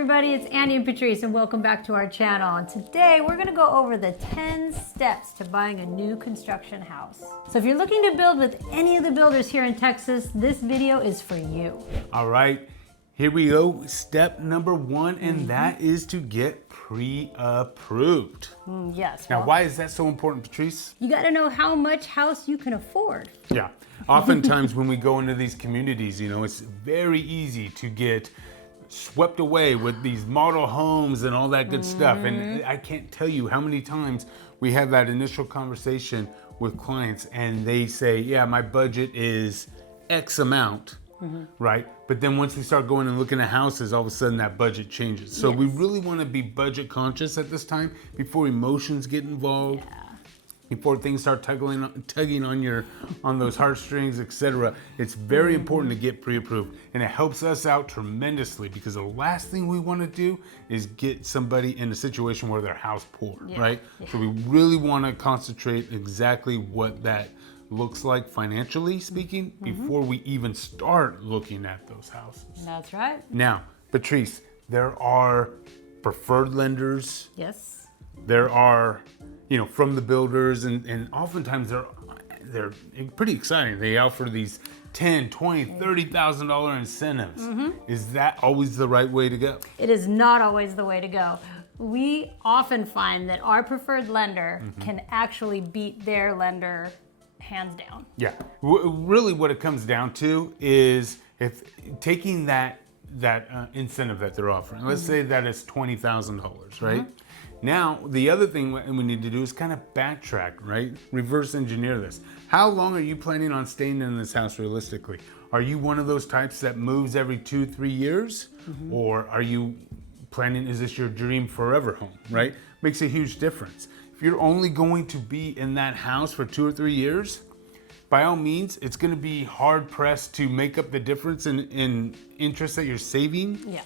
everybody, it's Andy and Patrice and welcome back to our channel. And today we're gonna go over the 10 steps to buying a new construction house. So if you're looking to build with any of the builders here in Texas, this video is for you. All right, here we go. Step number one, and that is to get pre-approved. Yes. Now, why is that so important, Patrice? You gotta know how much house you can afford. Yeah, oftentimes when we go into these communities, it's very easy to get swept away with these model homes and all that good stuff. And I can't tell you how many times we have that initial conversation with clients and they say, yeah, my budget is X amount, right? But then once we start going and looking at houses, all of a sudden that budget changes. So we really want to be budget conscious at this time before emotions get involved. Yeah. Before things start tugging on those heartstrings, etc. It's very important to get pre-approved, and it helps us out tremendously because the last thing we want to do is get somebody in a situation where they're house poor, right? So we really want to concentrate exactly what that looks like financially speaking before we even start looking at those houses. That's right. Now, Patrice, there are preferred lenders. Yes. There are, from the builders, and oftentimes they're pretty exciting. They offer these $10,000, $20,000, $30,000 incentives. Is that always the right way to go? It is not always the way to go. We often find that our preferred lender can actually beat their lender hands down. Yeah, really what it comes down to is if taking that incentive that they're offering, let's say that it's $20,000, right? Now, the other thing we need to do is kind of backtrack, right? Reverse engineer this. How long are you planning on staying in this house realistically? Are you one of those types that moves every 2-3 years? Or are you planning, is this your dream forever home, right? Makes a huge difference. If you're only going to be in that house for 2 or 3 years, by all means, it's gonna be hard pressed to make up the difference in interest that you're saving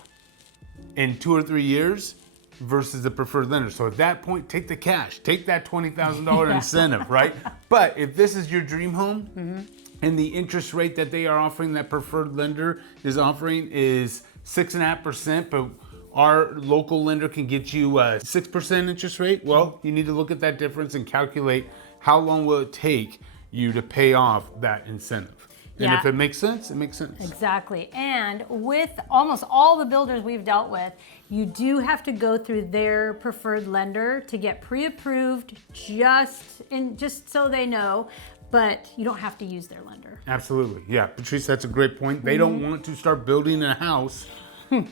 in 2 or 3 years versus the preferred lender. So at that point, take the cash, take that $20,000 incentive, right? But if this is your dream home and the interest rate that they are offering, that preferred lender is offering is 6.5%, but our local lender can get you a 6% interest rate, well, you need to look at that difference and calculate how long will it take you to pay off that incentive. And if it makes sense, it makes sense. Exactly. And with almost all the builders we've dealt with, you do have to go through their preferred lender to get pre-approved just so they know, but you don't have to use their lender. Absolutely. Yeah, Patrice, that's a great point. They don't want to start building a house, $1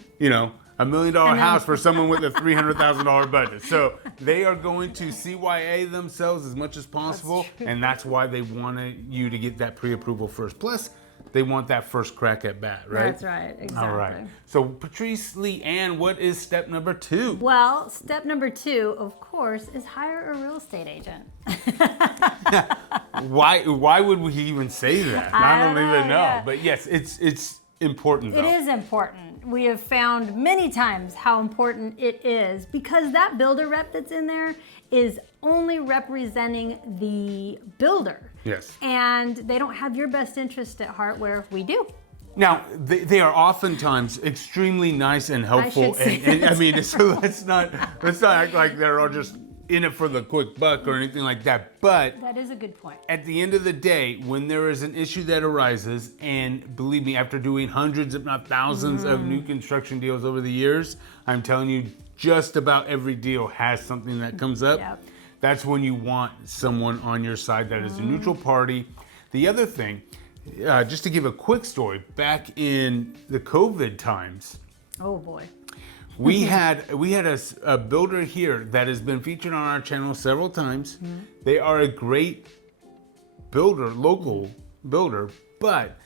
million house for someone with a $300,000 budget. So they are going to CYA themselves as much as possible, and that's why they wanted you to get that pre-approval first. Plus, they want that first crack at bat, right? That's right, exactly. All right. So Patrice Lee Ann, what is step number 2? Well, step number 2, of course, is hire a real estate agent. Why would we even say that? I don't even know. Yeah. But yes, it's important though. It is important. We have found many times how important it is because that builder rep that's in there is only representing the builder. Yes. And they don't have your best interest at heart where we do. Now, they are oftentimes extremely nice and helpful. And I mean, so let's not act like they're all just in it for the quick buck or anything like that. But that is a good point. At the end of the day, when there is an issue that arises, and believe me, after doing hundreds, if not thousands of new construction deals over the years, I'm telling you, just about every deal has something that comes up. Yep. That's when you want someone on your side that is a neutral party. The other thing, just to give a quick story, back in the COVID times, oh boy. we had a builder here that has been featured on our channel several times. They are a great builder, local builder, but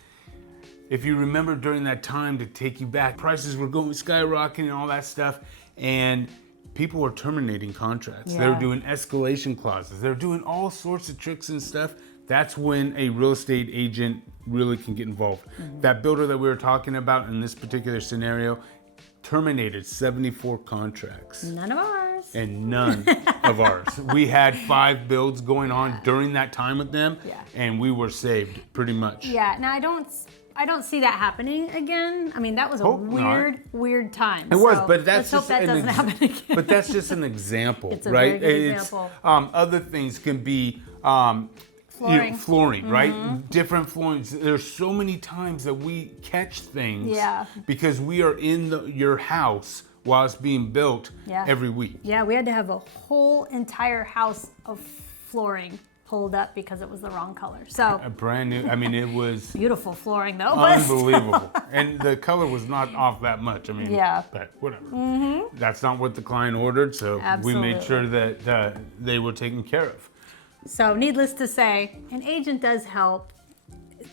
if you remember during that time, to take you back, prices were going skyrocketing and all that stuff, and people were terminating contracts. They were doing escalation clauses. They're doing all sorts of tricks and stuff. That's when a real estate agent really can get involved. That builder that we were talking about in this particular scenario terminated 74 contracts. None of ours. And none of ours. We had 5 builds going on during that time with them, and we were saved pretty much. Yeah, now I don't I don't see that happening again. I mean, that was a Hope not. weird time. It was, So but that's let's hope just that doesn't happen again. But that's just an example, It's a right? very good example. Other things can be flooring, right? Different floorings. There's so many times that we catch things because we are in your house while it's being built every week. Yeah, we had to have a whole entire house of flooring pulled up because it was the wrong color. So A brand new. I mean, it was beautiful flooring though. But unbelievable, and the color was not off that much. I mean, but whatever. That's not what the client ordered, so we made sure that they were taken care of. So needless to say, an agent does help.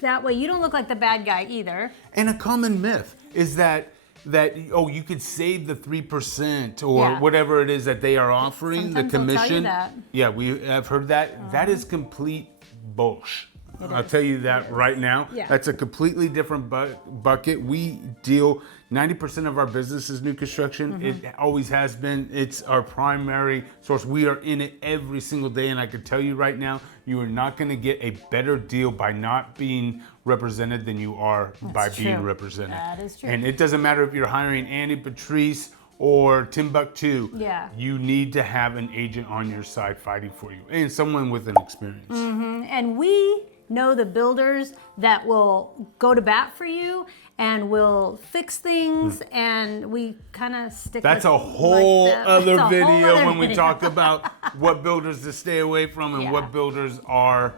That way you don't look like the bad guy either. And a common myth is that you could save the 3% or whatever it is that they are offering, Sometimes the they'll tell you commission. that. Yeah, we have heard that. That is complete bullshit. I'll tell you that right now. Yeah. That's a completely different bucket. We deal 90% of our business is new construction. It always has been. It's our primary source. We are in it every single day, and I can tell you right now, you are not going to get a better deal by not being represented than you are by being represented. That is true. And it doesn't matter if you're hiring Andy, Patrice, or Timbuktu. Yeah. You need to have an agent on your side fighting for you, and someone with an experience. And we know the builders that will go to bat for you and will fix things, and we kind of stick That's with a whole like that. other That's a video whole other when we video. talk about what builders to stay away from and what builders are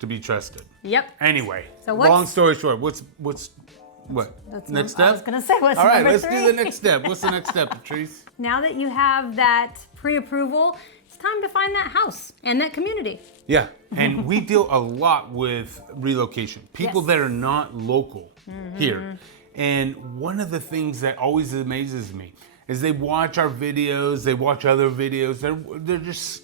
to be trusted. Yep. Anyway, So what's- long story short, what's That's next I step? was gonna say, what's All right, number let's 3? do the next step. What's the next step, Patrice? Now that you have that pre-approval, it's time to find that house and that community. Yeah, and we deal a lot with relocation. People Yes. that are not local here. And one of the things that always amazes me is they watch our videos, they watch other videos. They're just,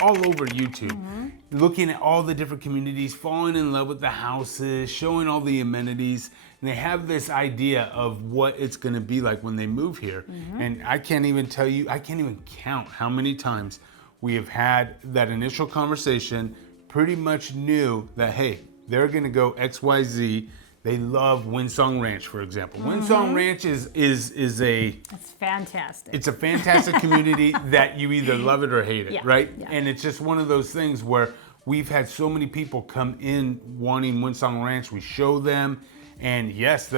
all over YouTube, looking at all the different communities, falling in love with the houses, showing all the amenities. And they have this idea of what it's going to be like when they move here. And I can't even count how many times we have had that initial conversation, pretty much knew that, hey, they're going to go XYZ. They love Windsong Ranch, for example. Windsong Ranch is It's fantastic. it's a fantastic community that you either love it or hate it, right? Yeah. And it's just one of those things where we've had so many people come in wanting Windsong Ranch. We show them, and yes,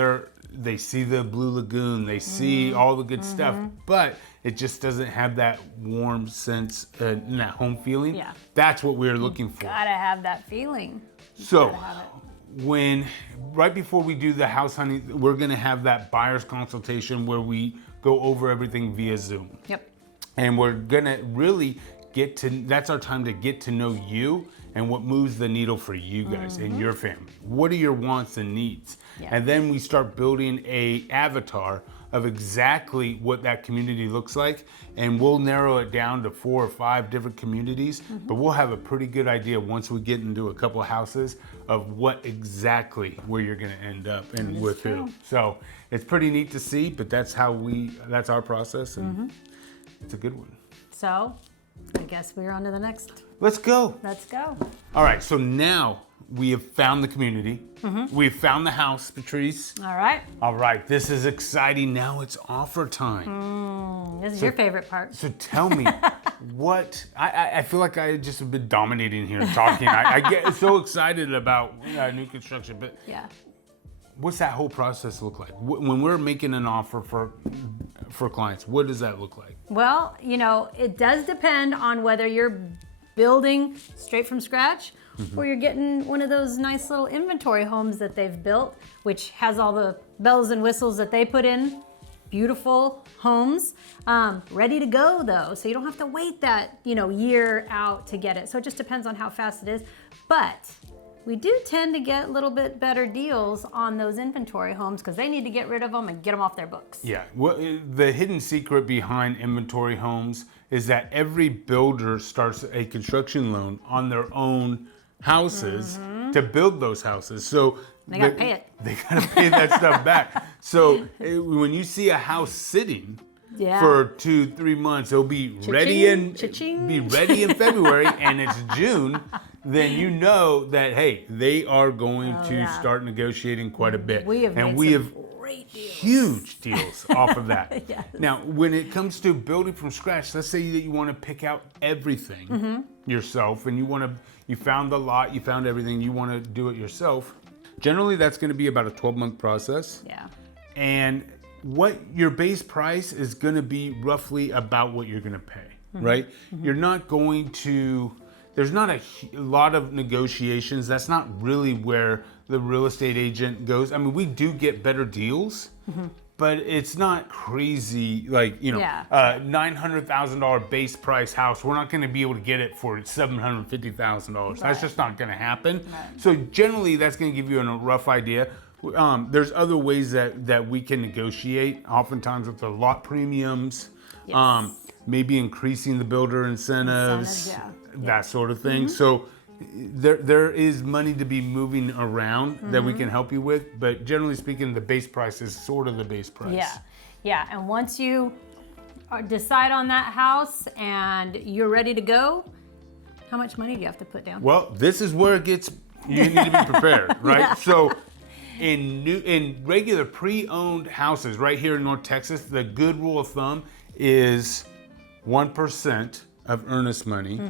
they see the Blue Lagoon, they see all the good stuff, but it just doesn't have that warm sense and that home feeling. Yeah. That's what we're looking for. Gotta have that feeling. So, gotta have it. right before we do the house hunting, we're gonna have that buyer's consultation where we go over everything via Zoom. Yep. And we're gonna really that's our time to get to know you and what moves the needle for you guys and your family. What are your wants and needs? Yeah. And then we start building a avatar of exactly what that community looks like. And we'll narrow it down to 4 or 5 different communities, but we'll have a pretty good idea once we get into a couple of houses of what exactly where you're gonna end up and with who. So it's pretty neat to see, but that's our process, and it's a good one. So, I guess we're on to the next. Let's go. Let's go. All right, so now we have found the community. We've found the house, Patrice. All right. All right, this is exciting. Now it's offer time. This is your favorite part. So tell me, I feel like I just have been dominating here and talking. I get so excited about new construction, but Yeah. what's that whole process look like? When we're making an offer for clients, what does that look like? Well, it does depend on whether you're building straight from scratch or you're getting one of those nice little inventory homes that they've built, which has all the bells and whistles that they put in. Beautiful homes, ready to go though. So you don't have to wait that, year out to get it. So it just depends on how fast it is. But we do tend to get a little bit better deals on those inventory homes because they need to get rid of them and get them off their books. Yeah, the hidden secret behind inventory homes is that every builder starts a construction loan on their own houses to build those houses. So They gotta pay it. They gotta pay that stuff back. So when you see a house sitting for 2-3 months, it'll be ready in Cha-ching. be ready in February, and it's June. then you know that, hey, they are going to yeah. start negotiating quite a bit. We have made some great deals. Huge deals off of that. Yes. Now, when it comes to building from scratch, let's say that you want to pick out everything yourself, and you found the lot, you found everything, you want to do it yourself. Generally, that's going to be about a 12-month process. Yeah. And what your base price is going to be roughly about what you're going to pay, right? You're not going to, there's not a lot of negotiations. That's not really where the real estate agent goes. I mean, we do get better deals, but it's not crazy, like, you know, $900,000 base price house. We're not going to be able to get it for $750,000. That's just not going to happen. Right. So generally, that's going to give you a rough idea. There's other ways that we can negotiate, oftentimes with the lot premiums, maybe increasing the builder incentives, that sort of thing. So there is money to be moving around that we can help you with, but generally speaking, the base price is sort of the base price. Yeah, and once you decide on that house and you're ready to go, how much money do you have to put down? Well, this is where it gets, you need to be prepared, right? So in regular pre-owned houses right here in North Texas, the good rule of thumb is 1% of earnest money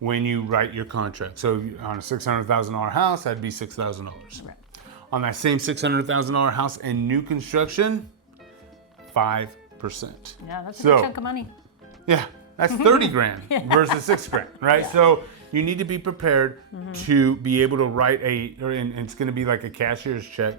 when you write your contract. So on a $600,000 house, that'd be $6,000. Right. On that same $600,000 house in new construction, 5%. Yeah, that's a good chunk of money. Yeah, that's 30 grand versus 6 grand, right? Yeah. So you need to be prepared to be able to write and it's going to be like a cashier's check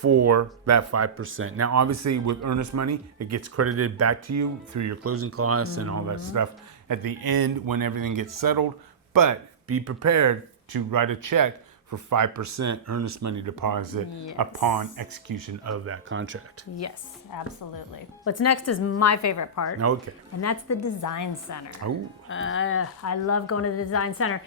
for that 5%. Now, obviously, with earnest money, it gets credited back to you through your closing costs and all that stuff at the end when everything gets settled. But be prepared to write a check for 5% earnest money deposit upon execution of that contract. Yes, absolutely. What's next is my favorite part. Okay. And that's the design center. Oh. I love going to the design center.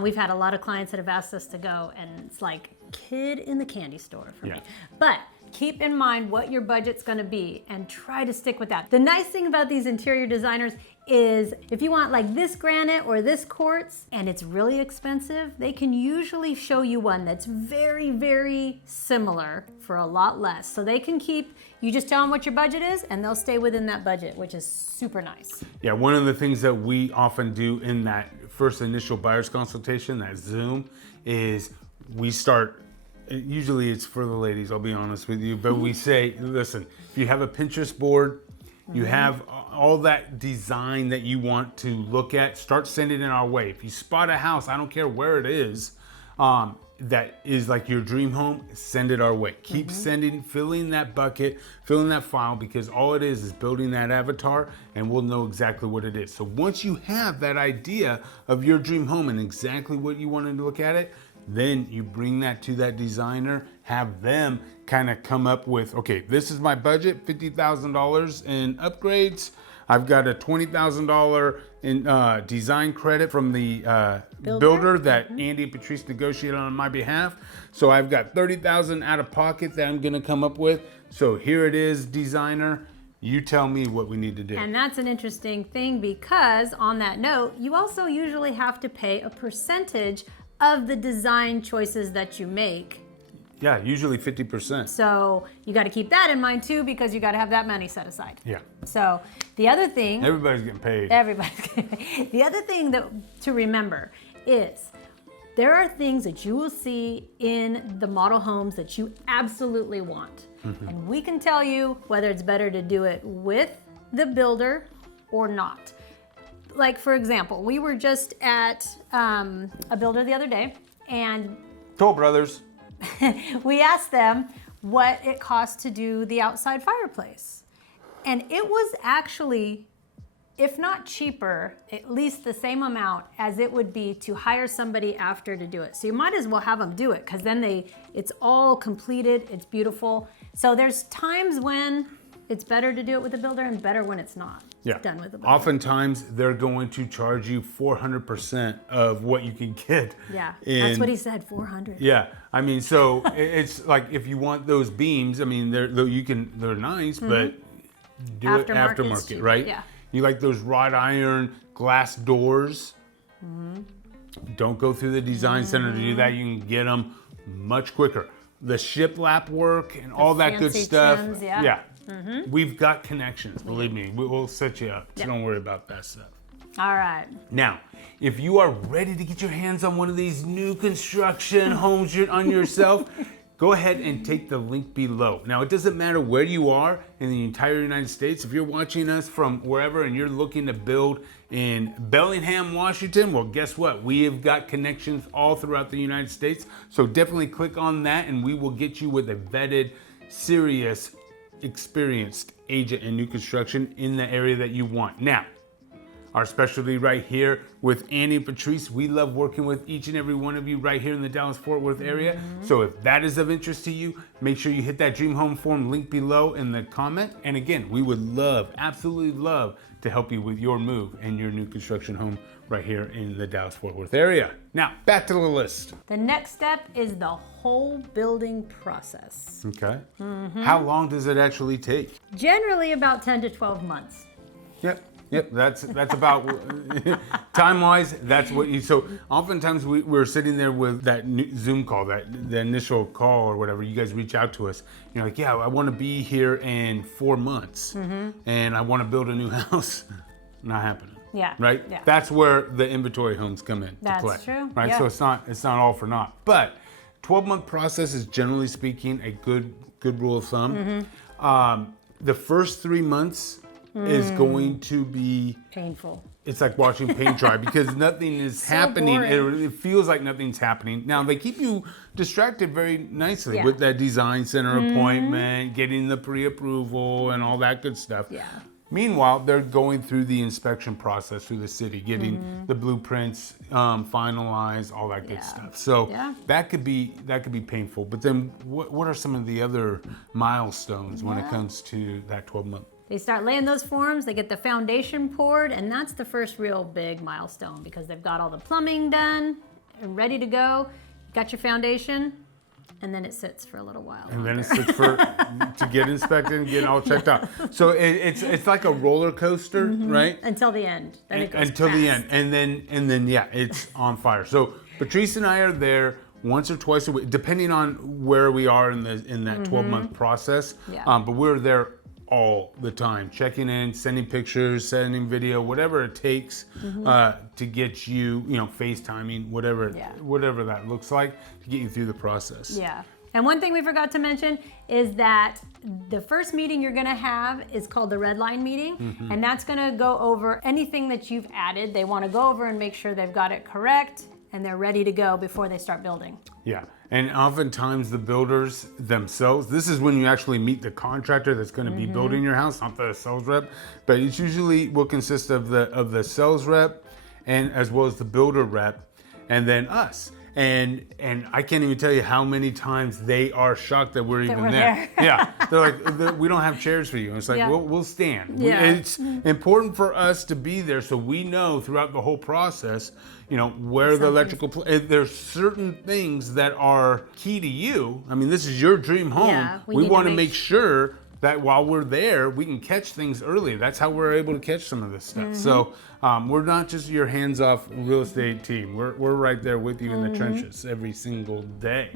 We've had a lot of clients that have asked us to go, and it's like kid in the candy store for me. But keep in mind what your budget's going to be and try to stick with that. The nice thing about these interior designers is if you want like this granite or this quartz and it's really expensive, they can usually show you one that's very, very similar for a lot less. So they can keep, you just tell them what your budget is and they'll stay within that budget, which is super nice. Yeah, one of the things that we often do in that first initial buyer's consultation, that Zoom, is we start, usually it's for the ladies, I'll be honest with you, but we say, listen, if you have a Pinterest board, you have all that design that you want to look at, start sending it our way. If you spot a house, I don't care where it is, that is like your dream home, send it our way. Keep sending, filling that bucket, filling that file, because all it is building that avatar and we'll know exactly what it is. So once you have that idea of your dream home and exactly what you want to look at it, then you bring that to that designer, have them kind of come up with, okay, this is my budget, $50,000 in upgrades. I've got a $20,000 in design credit from the builder that Andy and Patrice negotiated on my behalf. So I've got $30,000 out of pocket that I'm gonna come up with. So here it is, designer. You tell me what we need to do. And that's an interesting thing because on that note, you also usually have to pay a percentage of the design choices that you make. Yeah, usually 50%. So you got to keep that in mind too, because you got to have that money set aside. Yeah. So the other thing, everybody's getting paid. Everybody's getting paid. The other thing to remember is there are things that you will see in the model homes that you absolutely want. And we can tell you whether it's better to do it with the builder or not. Like, for example, we were just at a builder the other day, and Toll Brothers. we asked them what it cost to do the outside fireplace. And it was actually, if not cheaper, at least the same amount as it would be to hire somebody after to do it. So you might as well have them do it, because then it's all completed, it's beautiful. So there's times when it's better to do it with the builder and better when it's not done with the builder. Oftentimes they're going to charge you 400% of what you can get. Yeah, that's what he said, 400. Yeah, I mean, so it's like if you want those beams, I mean, they're nice, but do it aftermarket, right? Yeah. You like those wrought iron glass doors. Don't go through the design center to do that. You can get them much quicker. The shiplap work and all that good fancy stuff. trims, yeah. We've got connections, believe me. We'll set you up, so Yep. don't worry about that stuff. All right. Now, if you are ready to get your hands on one of these new construction homes on yourself, go ahead and take the link below. Now, it doesn't matter where you are in the entire United States. If you're watching us from wherever and you're looking to build in Bellingham, Washington, well, guess what? We have got connections all throughout the United States. So definitely click on that and we will get you with a vetted, serious, experienced agent in new construction in the area that you want. Now, our specialty right here with Andy and Patrice, we love working with each and every one of you right here in the Dallas-Fort Worth area. So if that is of interest to you, make sure you hit that Dream Home form link below in the comment. And again, we would love, absolutely love to help you with your move and your new construction home right here in the Dallas-Fort Worth area. Now, back to the list. The next step is the whole building process. Okay. How long does it actually take? Generally about 10 to 12 months. Yep, that's about time-wise. That's what you. So oftentimes we're sitting there with that Zoom call, the initial call or whatever. You guys reach out to us. You're like, yeah, I want to be here in 4 months, and I want to build a new house. Not happening. Yeah. Right. Yeah. That's where the inventory homes come in to play. That's true. Right. Yeah. So it's not all for naught. But 12-month process is generally speaking a good rule of thumb. The first 3 months is going to be Painful. it's like watching paint dry because nothing is happening. It feels like nothing's happening. Now they keep you distracted very nicely with that design center appointment, getting the pre-approval and all that good stuff. Yeah. Meanwhile, they're going through the inspection process through the city, getting the blueprints finalized, all that good stuff. So that could be painful. But then, what are some of the other milestones when it comes to that 12-month? They start laying those forms, they get the foundation poured, and that's the first real big milestone because they've got all the plumbing done and ready to go. You got your foundation, and then it sits for a little while. And then it sits to get inspected and get all checked out. So it's like a roller coaster, right? Until the end. Then it goes until the fast. end, and then yeah, it's on fire. So Patrice and I are there once or twice a week, depending on where we are in that 12-month process. Yeah. But we're there all the time, checking in, sending pictures, sending video, whatever it takes to get you, FaceTiming, whatever that looks like to get you through the process. Yeah. And one thing we forgot to mention is that the first meeting you're gonna have is called the red line meeting, and that's gonna go over anything that you've added. They wanna go over and make sure they've got it correct and they're ready to go before they start building. Yeah, and oftentimes the builders themselves, this is when you actually meet the contractor that's going to be building your house, not the sales rep, but it's usually will consist of the sales rep and as well as the builder rep and then us. And I can't even tell you how many times they are shocked that we're even there. Yeah, they're like, we don't have chairs for you. And it's like, we'll stand. Yeah. It's important for us to be there so we know throughout the whole process, where the electrical, there's certain things that are key to you. I mean, this is your dream home. Yeah, we want to make sure that while we're there, we can catch things early. That's how we're able to catch some of this stuff. So we're not just your hands-off real estate team. We're right there with you in the trenches every single day.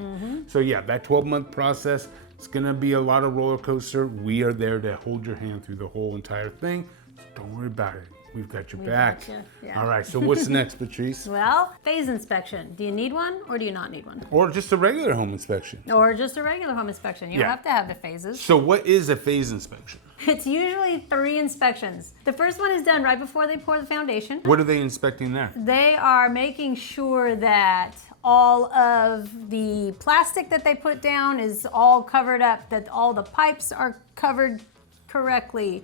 So yeah, that 12-month process, it's gonna be a lot of roller coaster. We are there to hold your hand through the whole entire thing. So don't worry about it. We've got your back. Gotcha. Yeah. All right, so what's next, Patrice? Well, phase inspection. Do you need one or do you not need one? Or just a regular home inspection. Or just a regular home inspection. You don't have to have the phases. So what is a phase inspection? It's usually 3 inspections. The first one is done right before they pour the foundation. What are they inspecting there? They are making sure that all of the plastic that they put down is all covered up, that all the pipes are covered correctly.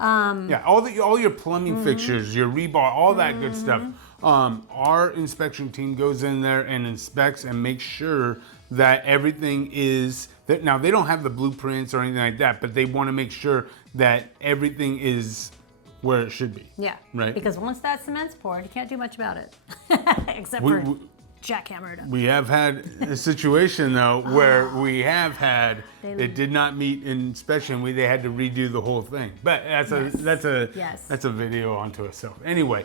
Yeah, all your plumbing fixtures, your rebar, all that good stuff. Our inspection team goes in there and inspects and makes sure that everything is. Now they don't have the blueprints or anything like that, but they want to make sure that everything is where it should be. Yeah, right. Because once that cement's poured, you can't do much about it, except for jackhammer it up. We have had a situation though where we have had it did not meet inspection. They had to redo the whole thing. But that's a video onto itself. Anyway,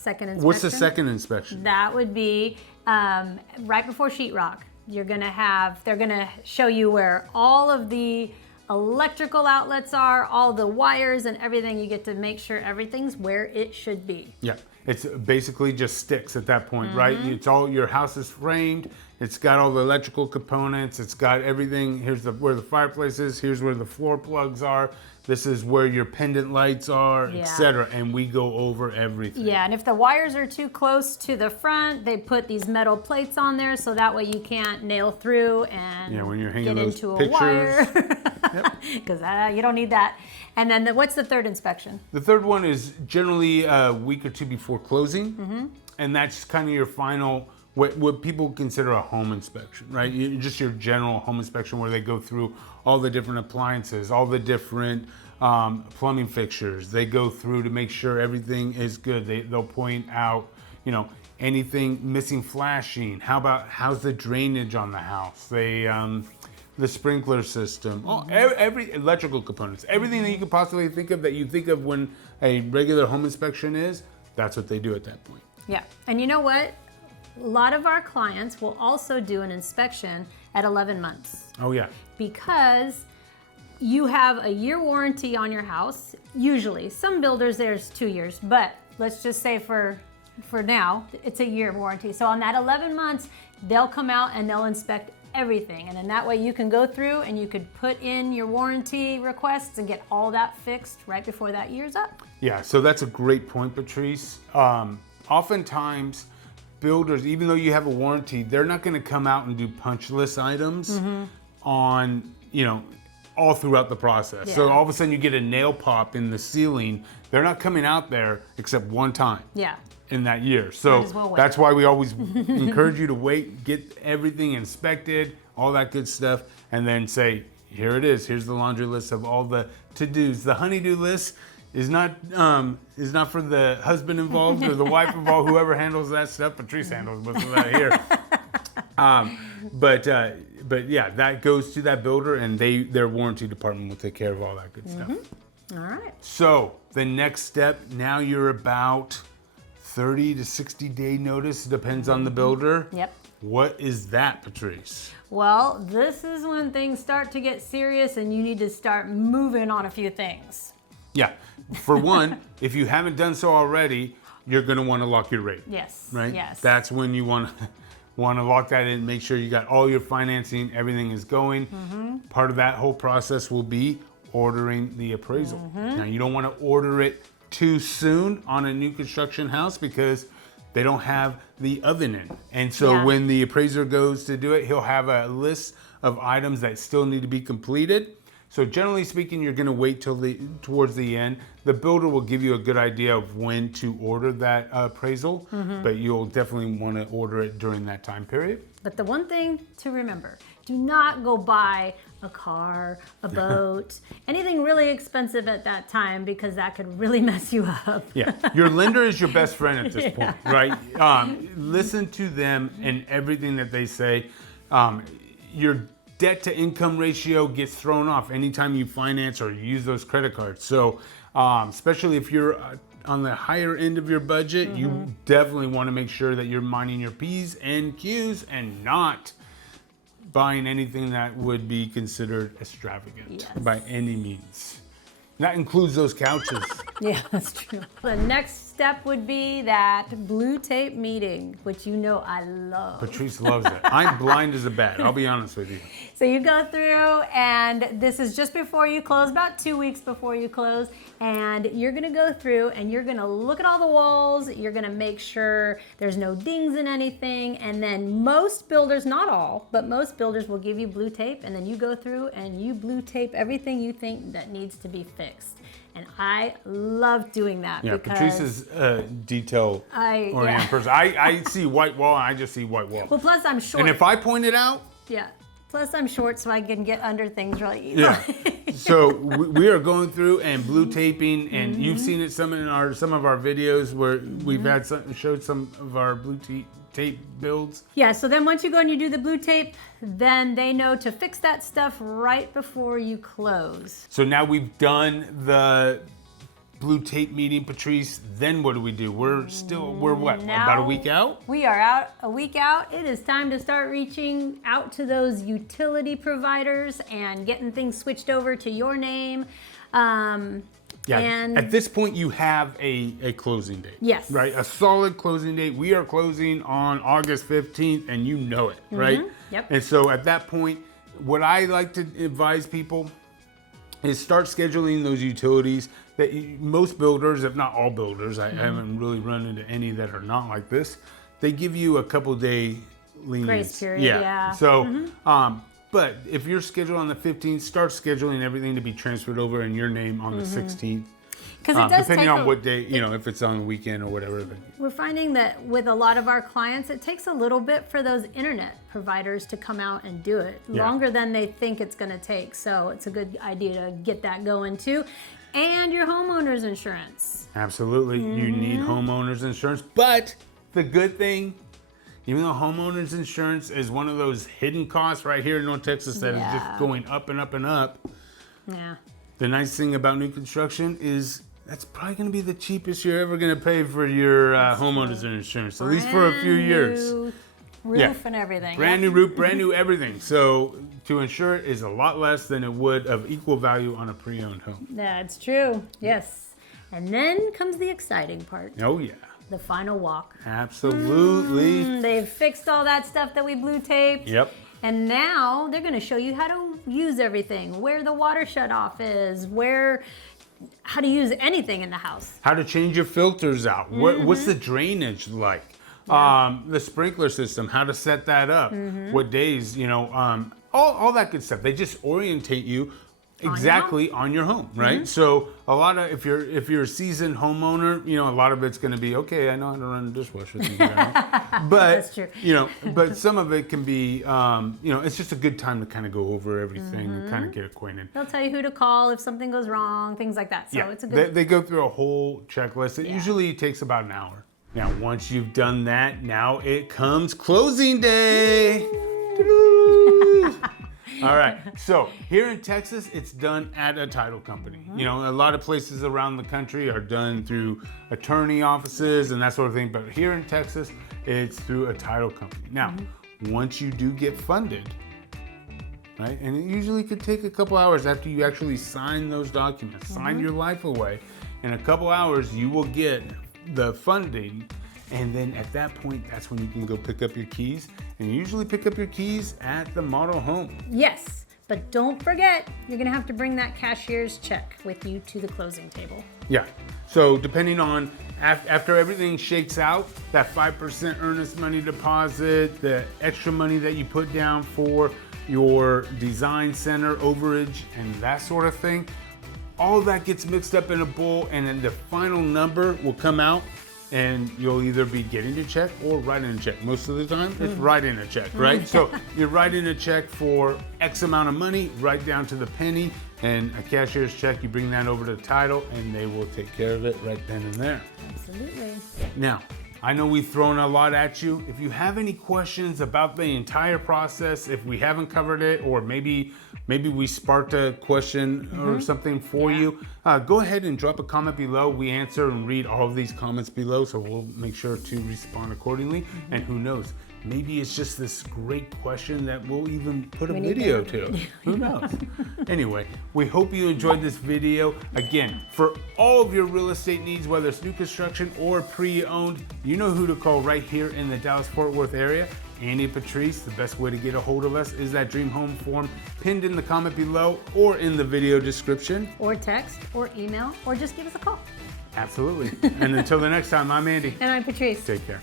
second inspection. What's the second inspection? That would be right before sheetrock. They're gonna show you where all of the electrical outlets are, all the wires and everything. You get to make sure everything's where it should be. Yeah, it's basically just sticks at that point, right? It's all, your house is framed. It's got all the electrical components. It's got everything. Here's where the fireplace is. Here's where the floor plugs are. This is where your pendant lights are, etc. And we go over everything. Yeah, and if the wires are too close to the front, they put these metal plates on there so that way you can't nail through and when you're hanging get those into pictures. a wire. Because you don't need that. And then what's the third inspection? The third one is generally a week or two before closing. And that's kind of your final, what people consider a home inspection, right? Just your general home inspection where they go through all the different appliances, all the different plumbing fixtures. They go through to make sure everything is good. They'll point out, anything missing flashing. How's the drainage on the house? The sprinkler system, every electrical components, everything that you could possibly think of that you think of when a regular home inspection is, that's what they do at that point. Yeah, and you know what? A lot of our clients will also do an inspection at 11 months. Oh yeah. Because you have a year warranty on your house, usually. Some builders, there's 2 years, but let's just say for now, it's a year warranty. So on that 11 months, they'll come out and they'll inspect everything. And then that way you can go through and you could put in your warranty requests and get all that fixed right before that year's up. Yeah, so that's a great point, Patrice. Oftentimes, builders, even though you have a warranty, they're not going to come out and do punch list items on, all throughout the process. Yeah. So all of a sudden you get a nail pop in the ceiling. They're not coming out there except one time. Yeah. In that year. So that's why we always encourage you to wait, get everything inspected, all that good stuff, and then say, here it is. Here's the laundry list of all the to-dos. The honey-do list is not for the husband involved or the wife involved, whoever handles that stuff. Patrice handles most of that here. But yeah, that goes to that builder, and their warranty department will take care of all that good stuff. All right. So the next step, now you're about 30 to 60 day notice, depends on the builder. Yep. What is that, Patrice? Well, this is when things start to get serious and you need to start moving on a few things. Yeah. For one, if you haven't done so already, you're going to want to lock your rate. Yes. Right? Yes. That's when you want to lock that in, make sure you got all your financing, everything is going. Part of that whole process will be ordering the appraisal. Now, you don't want to order it too soon on a new construction house because they don't have the oven in. And so when the appraiser goes to do it, he'll have a list of items that still need to be completed. So generally speaking, you're going to wait till towards the end. The builder will give you a good idea of when to order that appraisal, but you'll definitely want to order it during that time period. But the one thing to remember, do not go buy a car, a boat, anything really expensive at that time because that could really mess you up. Yeah, your lender is your best friend at this point, right? Listen to them and everything that they say. Your debt to income ratio gets thrown off anytime you finance or use those credit cards. So especially if you're on the higher end of your budget, you definitely want to make sure that you're minding your P's and Q's and not buying anything that would be considered extravagant by any means. That includes those couches. Yeah, that's true. The next step would be that blue tape meeting, which I love. Patrice loves it. I'm blind as a bat, I'll be honest with you. So you go through, and this is just before you close, about 2 weeks before you close, and you're gonna go through and you're gonna look at all the walls, you're gonna make sure there's no dings in anything, and then most builders, not all, but most builders will give you blue tape, and then you go through and you blue tape everything you think that needs to be fixed. And I love doing that. Yeah, because Patrice is a detail-oriented person. I see white wall, and I just see white wall. Well, plus I'm short. And if I point it out, plus I'm short, so I can get under things really easily. Yeah. So we are going through and blue taping, and you've seen it some of our videos where we've had showed some of our blue tape builds. Yeah. So then once you go and you do the blue tape, then they know to fix that stuff right before you close. So now we've done the blue tape meeting, Patrice, then what do we do? We're what, Now about a week out? We are out a week out. It is time to start reaching out to those utility providers and getting things switched over to your name. Yeah, And at this point you have a closing date. Yes. Right, a solid closing date. We are closing on August 15th and you know it, right? Yep. And so at that point, what I like to advise people is start scheduling those utilities that most builders, if not all builders, I haven't really run into any that are not like this, they give you a couple day lenience. Grace period, yeah. So, but if you're scheduled on the 15th, start scheduling everything to be transferred over in your name on the 16th. because it does Depending take on what day, if it's on the weekend or whatever. We're finding that with a lot of our clients, it takes a little bit for those internet providers to come out and do it, longer than they think it's going to take. So it's a good idea to get that going too. And your homeowner's insurance. Absolutely, you need homeowners insurance. But the good thing, even though homeowners insurance is one of those hidden costs right here in North Texas that is just going up and up and up, Yeah. the nice thing about new construction is that's probably going to be the cheapest you're ever going to pay for your homeowners insurance, at least for a few years. Brand new roof and everything. Brand new roof, brand new everything. So to insure it is a lot less than it would of equal value on a pre-owned home. That's true. Yes. And then comes the exciting part, Oh yeah, the final walk. absolutely. They've fixed all that stuff that we blue taped. Yep. And now they're going to show you how to use everything, where the water shut off is, how to use anything in the house. How to change your filters out. What's the drainage like? The sprinkler system, how to set that up. What days, all that good stuff. They just orientate you exactly on your home, right? So a lot of, if you're a seasoned homeowner, a lot of it's going to be, okay, I know how to run a dishwasher. But, That's true. but some of it can be, it's just a good time to kind of go over everything and kind of get acquainted. They'll tell you who to call if something goes wrong, things like that. So it's a good. They go through a whole checklist. It usually takes about an hour. Now, once you've done that, now it comes closing day. All right, so here in Texas, it's done at a title company. A lot of places around the country are done through attorney offices and that sort of thing, but here in Texas, it's through a title company. Now, once you do get funded, right, and it usually could take a couple hours after you actually sign those documents, sign your life away, in a couple hours, you will get the funding. And then at that point, that's when you can go pick up your keys. And you usually pick up your keys at the model home. Yes, but don't forget, you're going to have to bring that cashier's check with you to the closing table. Yeah. So depending on, after everything shakes out, that 5% earnest money deposit, the extra money that you put down for your design center overage and that sort of thing, all of that gets mixed up in a bowl, and then the final number will come out. And you'll either be getting a check or writing a check. Most of the time, it's writing a check, right? So you're writing a check for X amount of money, right down to the penny, and a cashier's check, you bring that over to the title, and they will take care of it right then and there. Absolutely. Now, I know we've thrown a lot at you. If you have any questions about the entire process, if we haven't covered it, or maybe we sparked a question or something for you, go ahead and drop a comment below. We answer and read all of these comments below, so we'll make sure to respond accordingly. And who knows, maybe it's just this great question that we'll even put a video to. Who knows? Anyway, we hope you enjoyed this video. Again, for all of your real estate needs, whether it's new construction or pre-owned, you know who to call right here in the Dallas-Fort Worth area. Andy and Patrice. The best way to get a hold of us is that dream home form pinned in the comment below or in the video description. Or text, or email, or just give us a call. Absolutely. And until the next time, I'm Andy. And I'm Patrice. Take care.